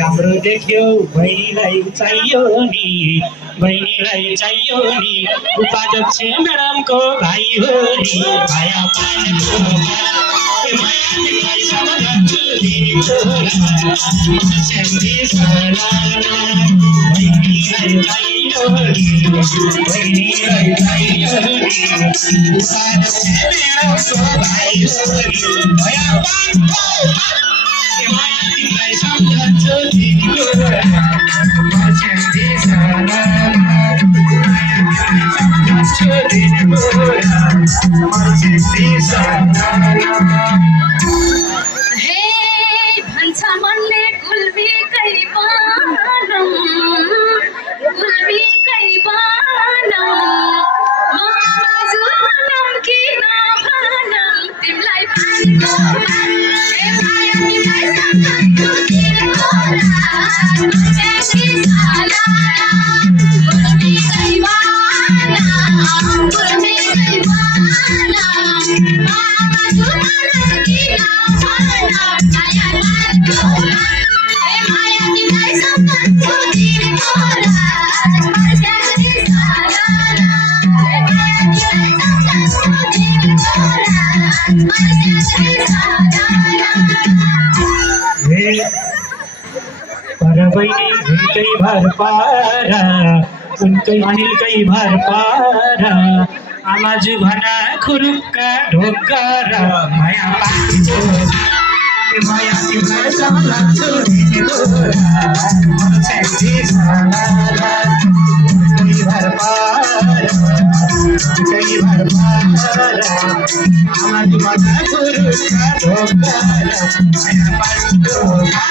राम्रो देख्यो बहिनीलाई चाहियो नि बहिनीलाई चाहियो नि उपाध्यक्ष म्याडमको भाइ हो नि माया पाएको माया तिमीलाई सम्झन्छु दिदीको बहिनीलाई चाहियो नि बहिनीलाई चाहियो नि उपाध्यक्ष म्याडमको भाइ हो नि माया पाएको I sometimes think उनकै भर पारा उनकै अनिलकै भर पारा आमाजु भना खुरुक्का ढोका माया पाएको माया तिमीलाई सम्झन्छु भर पारा आमाजु भना खुरुक्का ढोका माया पाएको